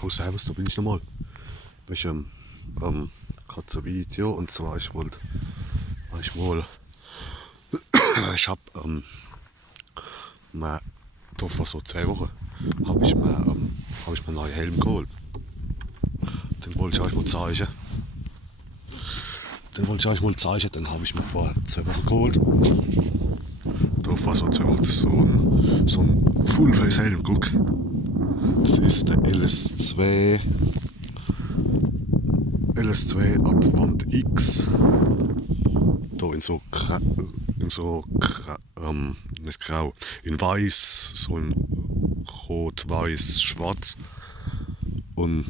Oh, servus, da bin ich nochmal. Ich gerade so ein Video, und zwar ich habe mir da vor so 2 Wochen habe ich mir einen neuen Helm geholt. Den wollte ich euch mal zeigen. Den habe ich mir vor 2 Wochen geholt. Da vor so 2 Wochen so ein Full-Face-Helm, guck. Das ist der LS2 Advant X. Da nicht grau, in weiß, so in rot, weiß, schwarz. Und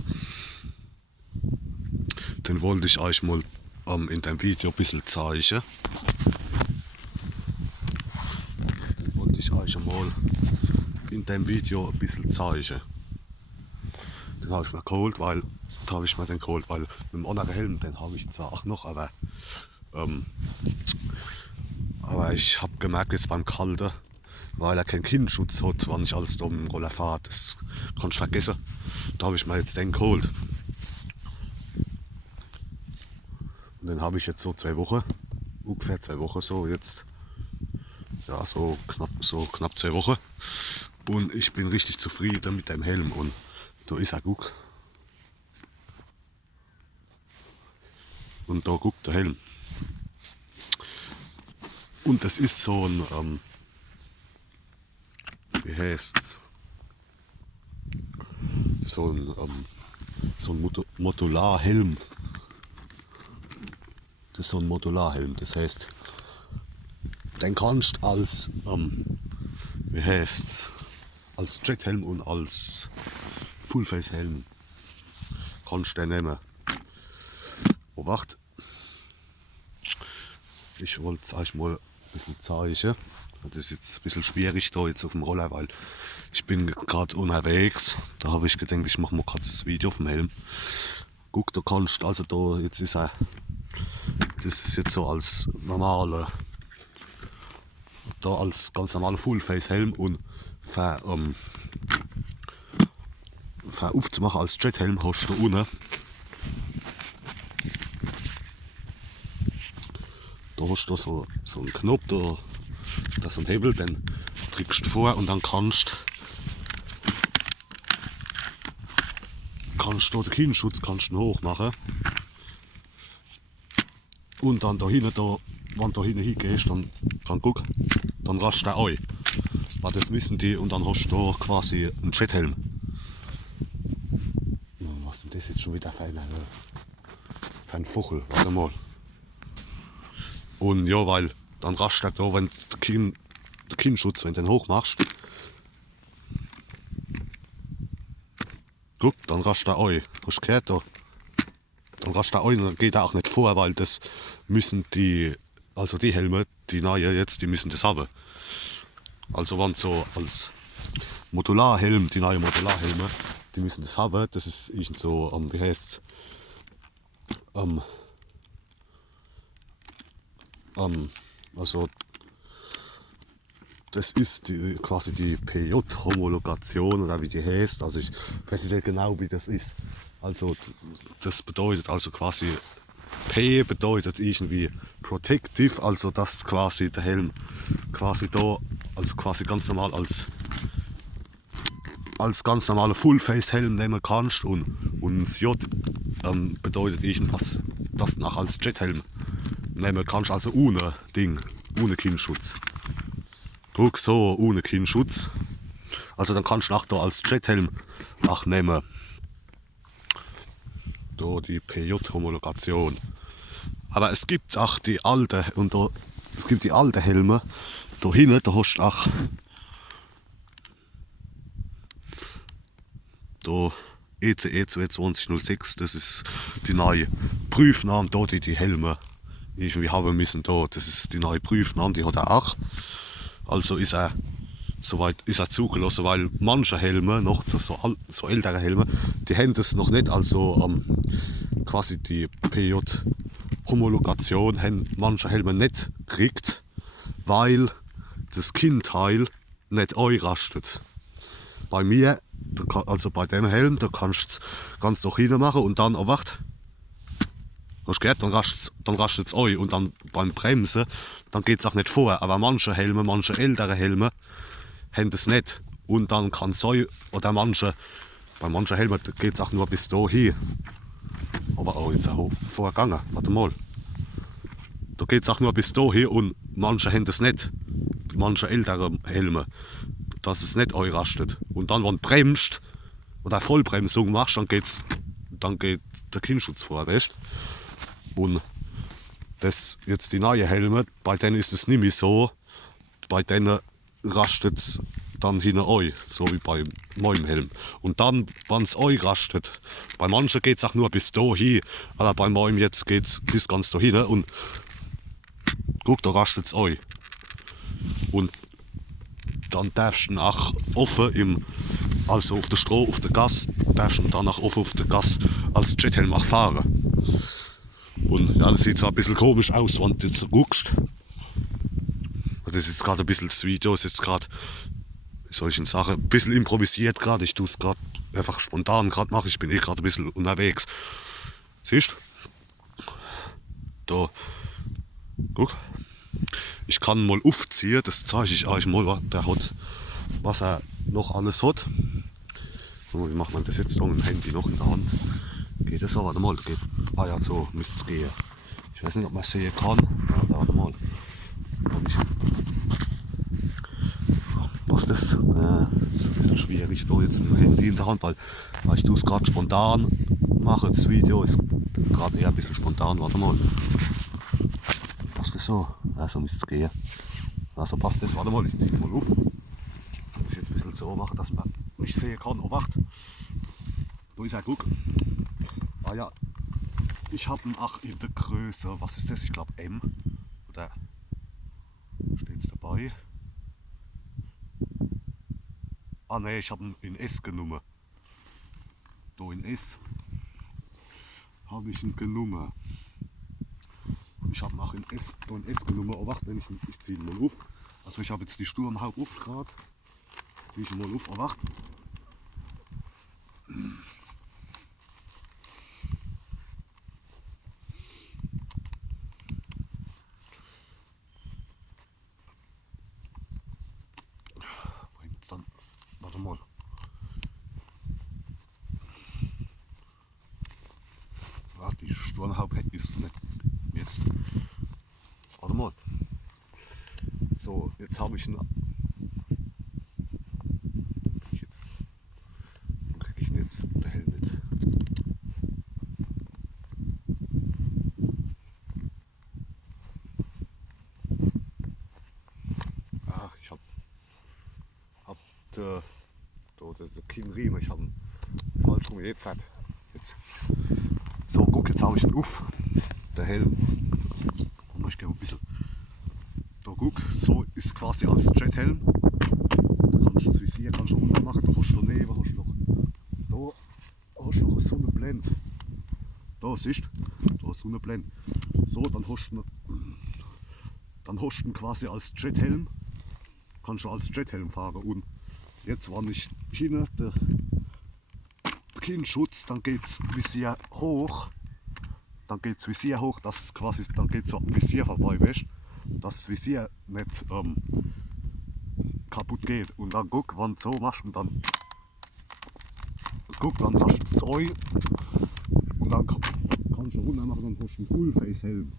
den wollte ich euch mal in dem Video ein bisschen zeigen. Den habe ich mir geholt, weil mit dem anderen Helm, den habe ich zwar auch noch, aber ich habe gemerkt jetzt beim Kalten, weil er keinen Kinnschutz hat, wenn ich alles da mit dem Roller fahre, das kannst du vergessen. Da habe ich mir jetzt den geholt. Und den habe ich jetzt so 2 Wochen, ungefähr 2 Wochen so jetzt. Ja, so knapp 2 Wochen. Und ich bin richtig zufrieden mit dem Helm. Und da ist er, guck. Und da guckt der Helm. Und das ist so ein, wie heißt's? So ein Modularhelm. Das ist so ein Modularhelm. Das heißt, den kannst als, als Jethelm und als Fullface-Helm kannst du den nehmen. Oh, wacht. Ich wollte es euch mal ein bisschen zeigen. Das ist jetzt ein bisschen schwierig da jetzt auf dem Roller, weil ich bin gerade unterwegs. Da habe ich gedacht, ich mache mal kurz das Video vom Helm. Guck, da kannst also da, jetzt ist er, das ist jetzt so als normaler, da als ganz normaler Full-Face-Helm, und für aufzumachen als Jethelm hast du da unten. Da hast du so einen Knopf, da so einen Hebel, den drückst du vor, und dann kannst du den Kinnschutz hoch machen. Und dann da hinten, wenn du da hinten hingehst, dann guck, dann rast der ein. Weil das wissen die, und dann hast du da quasi einen Jethelm. Was ist denn das jetzt schon wieder für ein Vogel? Warte mal. Und ja, weil dann rast der da, wenn der Kinnschutz, wenn du den hoch machst, guck, dann rast der ein. Hast du gehört da? Dann rast der ein, und dann geht er auch nicht vor, weil das müssen die Helme, die neue jetzt, die müssen das haben. Also wenn so als Modularhelm, die neue Modularhelme, die müssen das haben. Das ist irgend so, wie heißt's? Also das ist quasi die PJ-Homologation, oder wie die heißt. Also ich weiß nicht genau, wie das ist. Also das bedeutet also quasi, P bedeutet irgendwie Protective, also dass quasi der Helm quasi da, also quasi ganz normal als ganz normaler Full-Face-Helm nehmen kannst, und das J bedeutet irgendwas, dass du nachher als Jethelm nehmen kannst, also ohne Kinnschutz. Guck, so, ohne Kinnschutz. Also dann kannst du nachher da als Jethelm auch nehmen. Da die PJ-Homologation. Aber es gibt auch die alte, Helme. Da hinten, da hast du auch da ECE 2206, das ist die neue Prüfnahme, da die Helme irgendwie haben müssen. Da, das ist die neue Prüfnahme, die hat er auch. Also ist er zugelassen, weil manche Helme, noch so ältere Helme, die haben das noch nicht, also quasi die PJ-Homologation haben manche Helme nicht gekriegt, weil das Kinnteil nicht einrastet. Bei mir also bei dem Helm, da kannst du ganz nach hinten machen und dann erwacht. Hast du gehört, dann rastet es euch und dann beim Bremsen, dann geht es auch nicht vor. Aber manche Helme, manche ältere Helme, haben das nicht. Und dann kann es euch, oder bei manchen Helmen geht es auch nur bis da hin. Aber auch jetzt auch vorgegangen, warte mal. Da geht es auch nur bis da hin und manche haben das nicht. Manche ältere Helme, dass es nicht euch rastet. Und dann, wenn du bremst oder Vollbremsung machst, dann geht der Kinnschutz vor, weißt? Und das jetzt die neuen Helme, bei denen ist es nicht mehr so. Bei denen rastet es dann hinter euch, so wie bei meinem Helm. Und dann, wenn es euch rastet, bei manchen geht es auch nur bis da hin, aber bei meinem jetzt geht es bis ganz da hin. Und guck, da rastet es euch. Und dann darfst du auch offen also auf der Straße, auf der Gas, darfst du dann auch offen auf der Gas als Jethelm auch fahren. Und ja, das sieht so ein bisschen komisch aus, wenn du jetzt so guckst. Das ist jetzt gerade ein bisschen, das Video ist jetzt gerade solchen Sachen ein bisschen improvisiert gerade. Ich tue es gerade einfach spontan gerade machen. Ich bin gerade ein bisschen unterwegs. Siehst du? Da, guck. Ich kann mal aufziehen, das zeige ich euch mal, was er noch alles hat. So, wie macht man das jetzt da mit dem Handy noch in der Hand? Geht das so? Warte mal, geht. Ah ja, so müsste es gehen. Ich weiß nicht, ob man es sehen kann. Ja, warte mal. Was das? Ist ein bisschen schwierig da jetzt mit dem Handy in der Hand, weil ich es gerade spontan mache. Das Video ist gerade eher ein bisschen spontan. Warte mal. Passt das so? Ja, so müsste es gehen. Also passt das. Warte mal, ich ziehe mal auf. Ich jetzt ein bisschen so machen, dass man mich sehen kann. Oh, wacht. Da ist er, guck. Ah ja, ich habe einen Ach in der Größe. Was ist das? Ich glaube M. Oder steht es dabei? Ah ne, ich habe ihn in S genommen. Da in S habe ich ihn genommen. Ich habe ihn auch in S genommen. Oh, wacht, wenn ich ziehe ihn mal auf. Also ich habe jetzt die Sturmhaube auf gerade. Ziehe ich ihn mal auf. Oh, wacht. Dann, warte mal. Ja, die Sturmhaube ist nicht jetzt. Warte mal. So, jetzt habe ich ihn. Kriege ich ihn jetzt der Helm mit. Ach, ich habe der Kinnriemen, ich habe ihn falsch rum. Jetzt. So, guck, jetzt habe ich ihn auf. Der Helm. Ich gehe ein bisschen. Da guck, so ist quasi als Jethelm. Da kannst du das Visier runter machen, da hast du daneben, hast noch eine Sonnenblende. Da siehst du, da ist Sonnenblende. So, dann hast du quasi als Jethelm, kannst du als Jethelm fahren. Und jetzt war nicht hinten der Kinnschutz, dann geht das Visier hoch. Dass quasi, dann geht so am Visier vorbei, weißt? Dass das Visier nicht kaputt geht. Und dann guck, wenn du so machst und dann guck, dann hast du das Zeug und dann kannst du runter machen, dann hast du einen Fullface-Helm.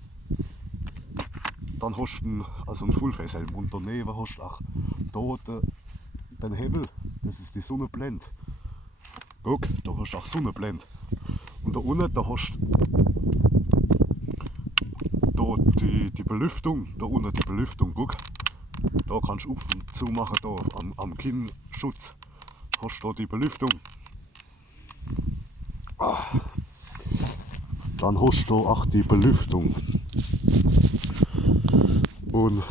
Dann hast du einen Fullface-Helm und daneben hast du auch da den Hebel, das ist die Sonnenblende. Guck, da hast du auch Sonnenblende. Und da unten, da hast du die Belüftung, da unten die Belüftung, guck. Da kannst du auf und zu machen, da am Kinnschutz hast du da die Belüftung. Dann hast du auch die Belüftung. Und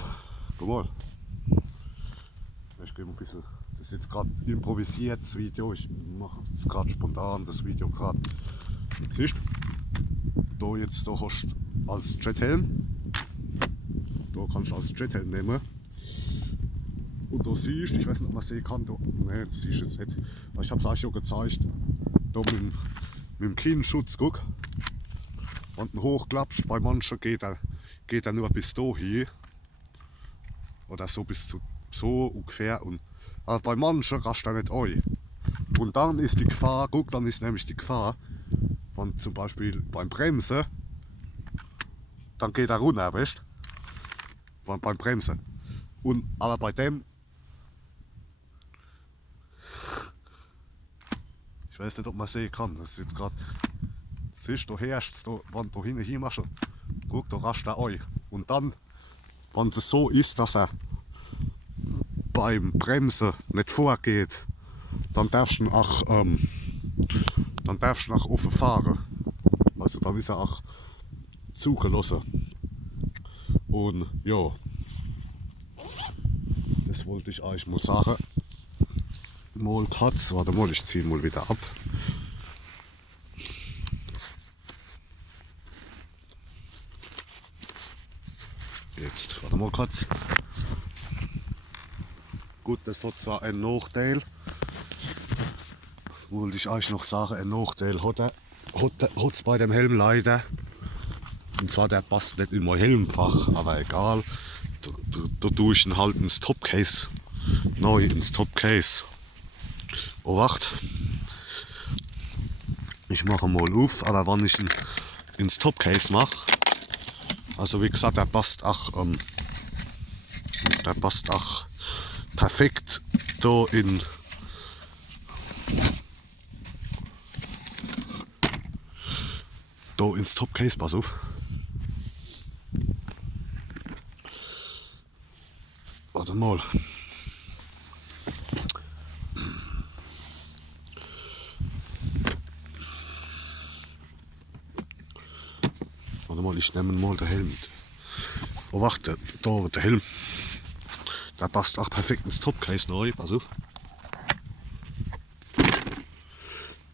guck mal, ich gebe ein bisschen, das ist jetzt gerade improvisiert, das Video, ich mache es gerade spontan, das Video gerade. Siehst du, da hast du als Jethelm, da kannst du als Jethelm nehmen. Und da siehst du, ich weiß nicht, ob man sehen kann, da, ne, das siehst du jetzt nicht, Ich habe es euch schon gezeigt. Da mit dem Kinnschutz, guck. Und ein hochklappst, bei manchen geht er nur bis da hin. Oder so bis zu so ungefähr. Aber bei manchen rast er nicht ein. Und dann ist die Gefahr, guck, dann ist nämlich die Gefahr, wenn zum Beispiel beim Bremsen, dann geht er runter, weißt du? Beim Bremsen. Aber bei dem, ich weiß nicht, ob man sehen kann, das ist jetzt gerade, siehst du, herrscht es, wenn du hinten machst, guck, da rast er ein. Und dann, wenn das so ist, dass er beim Bremsen nicht vorgeht, dann darfst du auch offen fahren. Also dann ist er auch zugelassen. Und ja, das wollte ich euch mal sagen. Mal Katz, warte mal, ich ziehe mal wieder ab. Jetzt, warte mal kurz. Gut, das hat zwar einen Nachteil. Wollte ich euch noch sagen, ein Nachteil hat es bei dem Helm leider. Und zwar, der passt nicht in mein Helmfach, aber egal. Da tue ich ihn halt ins Topcase. Neu ins Topcase. Oh, wacht. Ich mache mal auf, aber wenn ich ihn ins Topcase mache, also wie gesagt, der passt auch perfekt da ins Topcase, pass auf. Warte mal. Warte mal, ich nehme mal den Helm mit. Oh, warte, da der Helm. Der passt auch perfekt ins Topcase neu, pass auf.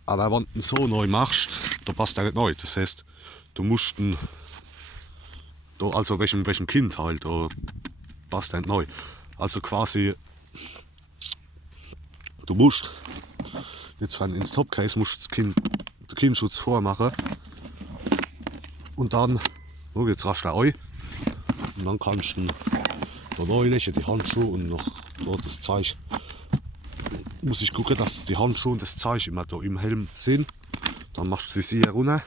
Aber wenn du ihn so neu machst, da passt er nicht neu. Das heißt, du musst ihn, da, also welchem Kind halt, da passt er nicht neu. Also quasi, du musst jetzt ins Topcase musst den Kinnschutz vormachen. Und dann, oh, jetzt rast er ein. Und dann kannst du da neu legen, die Handschuhe und noch dort das Zeichen. Muss ich gucken, dass die Handschuhe und das Zeichen immer da im Helm sind. Dann machst du sie hier runter.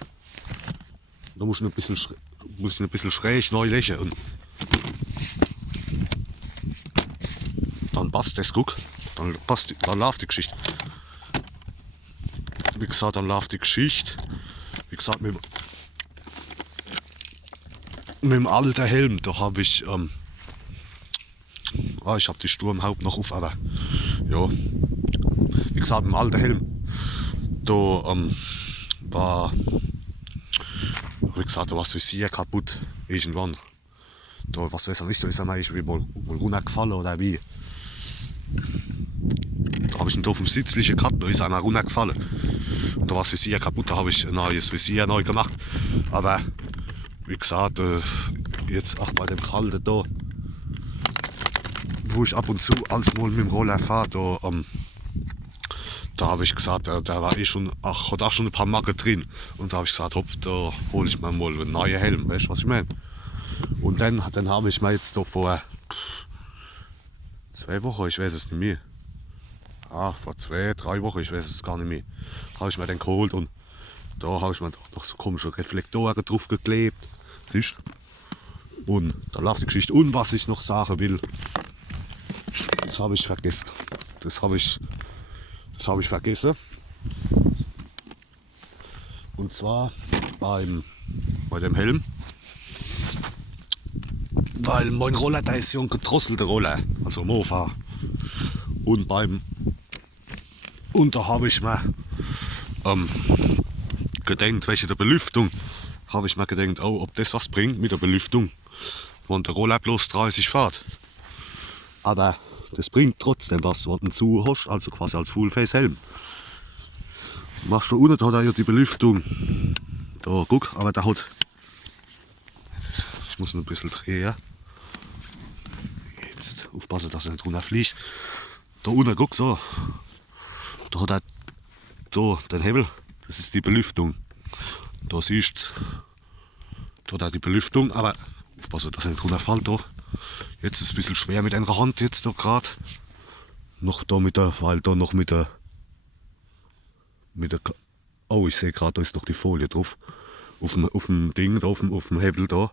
Da musst du ein bisschen schräg neu legen. Und dann passt das, guck. Dann läuft die Geschichte. Wie gesagt, dann läuft die Geschichte. Wie gesagt, mit dem alten Helm, da habe ich, ich habe die Sturmhaube noch auf, aber ja, wie gesagt, mit dem alten Helm, da war, wie gesagt, da war das Visier kaputt, irgendwann. Da, was weiß ich nicht, da ist er mal mal runtergefallen oder wie. Da habe ich ihn da vom Sitz liegen gehabt, da ist er mal runtergefallen. Da war das Visier kaputt, da habe ich ein neues Visier neu gemacht. Aber wie gesagt, jetzt auch bei dem Kalten da, wo ich ab und zu als mal mit dem Roller fahre, da habe ich gesagt, der war hat auch schon ein paar Marken drin. Und da habe ich gesagt, hopp, da hole ich mir mal einen neuen Helm, weißt du, was ich meine? Und dann habe ich mir jetzt da vor 2 Wochen, ich weiß es nicht mehr, vor 2, 3 Wochen, ich weiß es gar nicht mehr, habe ich mir den geholt und da habe ich mir noch so komische Reflektoren drauf geklebt. Siehst du? Und da läuft die Geschichte. Und was ich noch sagen will, das habe ich vergessen. Das habe ich vergessen. Und zwar bei dem Helm. Weil mein Roller, der ist ja ein gedrosselter Roller, also Mofa. Und da habe ich mir gedenkt, welche der Belüftung, habe ich mir gedacht, oh, ob das was bringt mit der Belüftung, wenn der Roller bloß 30 fährt. Aber das bringt trotzdem was, wenn du zu hast, also quasi als Full-Face-Helm. Machst du unten, da hat er ja die Belüftung. Da, guck, aber der hat, ich muss noch ein bisschen drehen. Jetzt aufpassen, dass er nicht runterfliegt. Da unten, guck, so. Da hat er da den Hebel, das ist die Belüftung. Da siehst du da die Belüftung, aber aufpassen, dass er nicht runterfällt da. Jetzt ist es ein bisschen schwer mit einer Hand jetzt da gerade. Noch da mit der, weil da noch mit der oh, ich sehe gerade, da ist noch die Folie drauf. Auf dem Ding, da, auf dem Hebel da.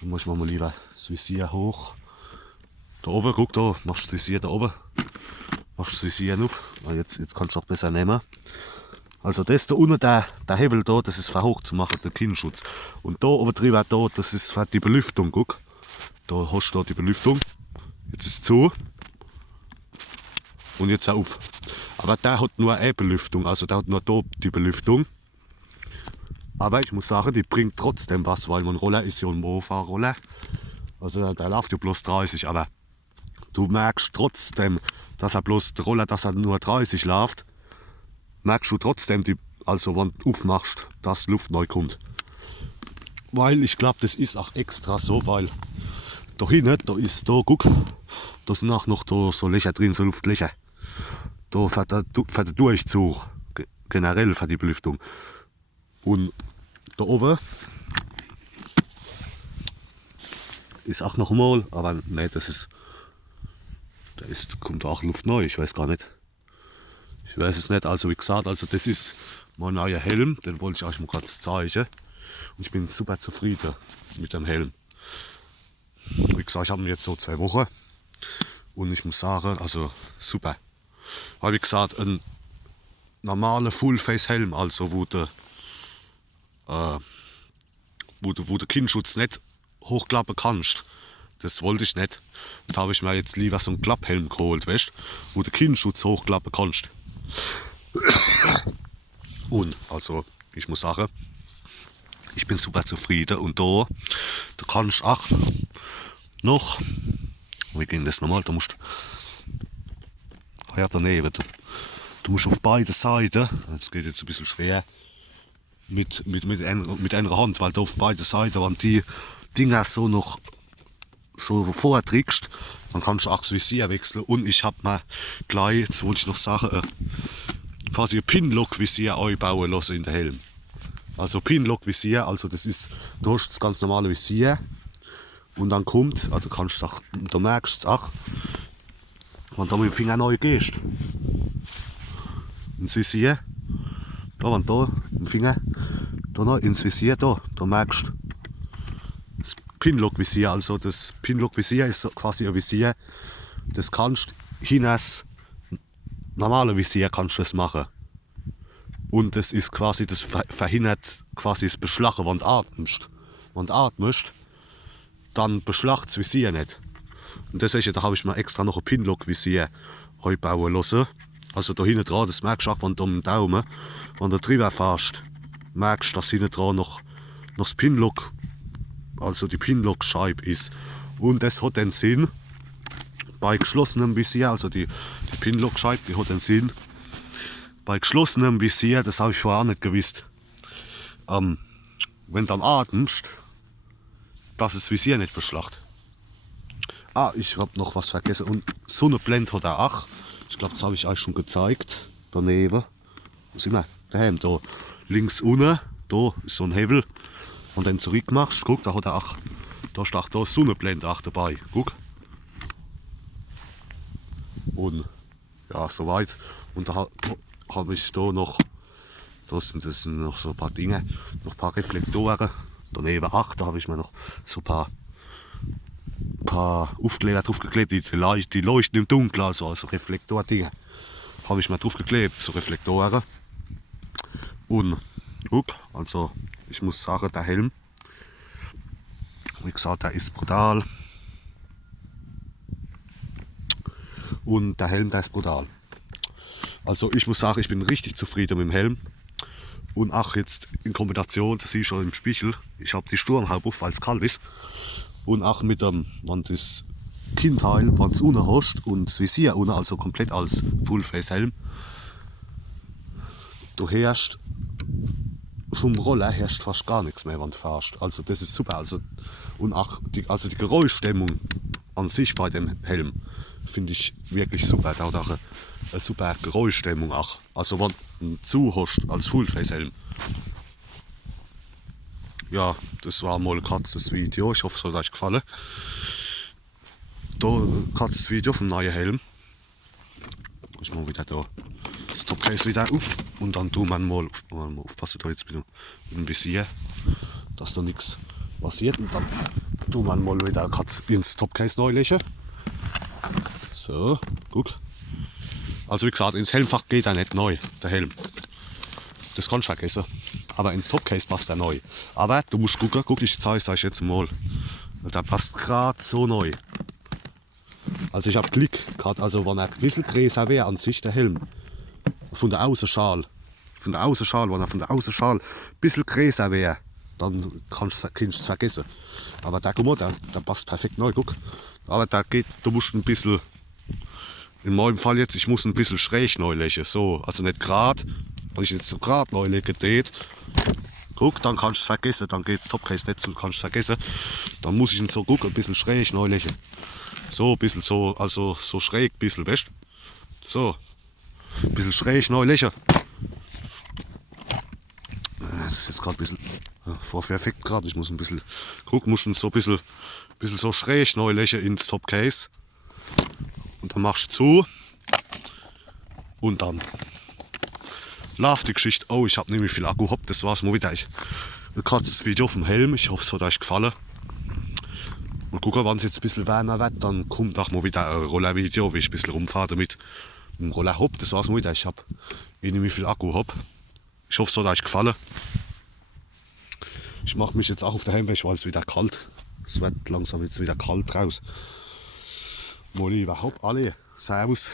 Dann muss man mal lieber das Visier hoch. Da oben, guck da, machst du das Visier da oben. Machst du das Visier auf. Jetzt kannst du auch besser nehmen. Also das da unten, der Hebel da, das ist für hoch zu machen, der Kinnschutz. Und da oben drüber, da, das ist für die Belüftung, guck. Da hast du da die Belüftung. Jetzt ist es zu. Und jetzt auf. Aber der hat nur eine Belüftung, also der hat nur da die Belüftung. Aber ich muss sagen, die bringt trotzdem was, weil mein Roller ist ja ein Mofa-Roller. Also der läuft ja bloß 30, aber du merkst trotzdem, dass er bloß der Roller, dass er nur 30 läuft, merkst du trotzdem, also wenn du aufmachst, dass Luft neu kommt. Weil ich glaube, das ist auch extra so, weil da hinten, da ist da, guck, da sind auch noch da so Löcher drin, so Luftlöcher. Da für den Durchzug, generell für die Belüftung. Und da oben ist auch noch mal, aber nein, kommt auch Luft neu, ich weiß gar nicht. Ich weiß es nicht, also wie gesagt, also das ist mein neuer Helm, den wollte ich euch mal kurz zeigen. Und ich bin super zufrieden mit dem Helm. Wie gesagt, ich habe ihn jetzt so 2 Wochen und ich muss sagen, also super. Weil wie gesagt, ein normaler Full-Face-Helm, also wo der Kinnschutz nicht hochklappen kannst, das wollte ich nicht. Und da habe ich mir jetzt lieber so einen Klapphelm geholt, weißt, wo der Kinnschutz hochklappen kannst. Und also, ich muss sagen, ich bin super zufrieden. Und da kannst du auch noch, wie ging das nochmal, du musst daneben, du musst auf beide Seiten, das geht jetzt ein bisschen schwer, mit einer Hand, weil du auf beide Seiten, wenn die Dinger so noch so vorträgst, dann kannst du auch das Visier wechseln. Und ich habe mir gleich, jetzt wollte ich noch sagen, quasi ein Pinlock-Visier einbauen lassen in den Helm. Also Pinlock-Visier, also das ist, du hast das ganz normale Visier und dann kommt, also kannst du auch, da merkst du es auch, wenn du mit dem Finger neu gehst, ins Visier, da, wenn du mit dem Finger da noch ins Visier, da merkst du das Pinlock-Visier, also das Pinlock-Visier ist quasi ein Visier, das kannst du hinaus, normale Visier kannst du das machen. Und das ist quasi, das verhindert quasi das Beschlagen, wenn du atmest. Wenn du atmest, dann beschlagt das Visier nicht. Und deswegen, da habe ich mir extra noch ein Pinlock-Visier einbauen lassen. Also da hinten dran, das merkst du auch, wenn du am Daumen, wenn du drüber fährst, merkst du, dass hinten dran noch das Pinlock, also die Pinlock-Scheibe ist. Und das hat den Sinn, bei geschlossenem Visier, also die Pinlock-Scheibe, die hat den Sinn, bei geschlossenem Visier, das habe ich vorher nicht gewusst, wenn du dann atmest, dass das Visier nicht beschlagt. Ich habe noch was vergessen. Und Sonnenblende hat er auch. Ich glaube, das habe ich euch schon gezeigt. Daneben. Wo sind wir? Daheim, da. Links unten, da ist so ein Hebel. Und dann zurück machst, guck, da hat er auch. Da steht auch da Sonnenblende auch dabei. Guck. Und ja, soweit. Und da habe ich da noch. Das sind noch so ein paar Dinge. Noch ein paar Reflektoren. Daneben auch, da habe ich mir noch so ein paar Aufkleber draufgeklebt, die leuchten im Dunkeln, also Reflektordinge. Habe ich mal draufgeklebt, so Reflektoren. Und guck, also ich muss sagen, der Helm, wie gesagt, der ist brutal. Und der Helm, der ist brutal. Also ich muss sagen, ich bin richtig zufrieden mit dem Helm. Und auch jetzt in Kombination, das siehst du schon im Spiegel, ich habe die Sturmhaube auf, weil es kalt ist. Und auch mit dem, wenn das Kinnteil, wenn du es unten hast und das Visier unten, also komplett als Full-Face-Helm, du hörst vom Roller fast gar nichts mehr, wenn du fährst. Also das ist super. Also, und auch die Geräuschdämmung an sich bei dem Helm finde ich wirklich super. Da hat auch eine super Geräuschdämmung auch. Also wenn du zuhörst als Fullface-Helm. Ja, das war mal Katzes Video. Ich hoffe, es hat euch gefallen. Da Katzes Video vom neuen Helm. Ich mache wieder da das Topcase wieder auf und dann tun wir mal aufpassen da jetzt mit dem Visier, dass da nichts passiert, und dann tun wir mal wieder ins Topcase neu legen. So, guck. Also wie gesagt, ins Helmfach geht er nicht neu, der Helm. Das kannst du vergessen. Aber ins Topcase passt er neu. Aber du musst gucken, guck, ich zeige es euch jetzt mal. Der passt gerade so neu. Also ich habe Glück gehabt, also wenn er ein bisschen größer wäre an sich der Helm, von der Außenschale, wenn er von der Außenschale ein bisschen größer wäre, dann kannst du es vergessen. Aber der, guck mal, der passt perfekt neu, guck. Aber da geht, du musst ein bisschen, in meinem Fall jetzt, ich muss ein bisschen schräg neu legen, so, also nicht gerade, wenn ich jetzt so gerade neu lege, guck, dann kannst du es vergessen, dann geht das Topcase nicht so, kannst du es vergessen. Dann muss ich ihn so, guck, ein bisschen schräg neu legen. So, ein bisschen so, also so schräg, ein bisschen, weißt du? So, ein bisschen schräg neu legen. Das ist jetzt gerade ein bisschen vorperfekt gerade. Ich muss ein bisschen, guck, muss so ein bisschen so schräg neu legen ins Topcase. Und dann machst du zu. Und dann läuft die Geschichte. Oh, ich habe nämlich viel Akku. Hopp, das war's mal wieder. Gerade das Video vom Helm. Ich hoffe, es hat euch gefallen. Und gucken, wenn es jetzt ein bisschen wärmer wird, dann kommt auch mal wieder ein Rollervideo, wie ich ein bisschen rumfahre damit. Mit dem Roller. Hopp, das war's mal wieder. Ich habe nicht viel Akku. Hopp. Ich hoffe, es hat euch gefallen. Ich mache mich jetzt auch auf der Heimweg, weil es wieder kalt. Es wird langsam jetzt wieder kalt raus. Mal lieber, hopp, alle. Servus.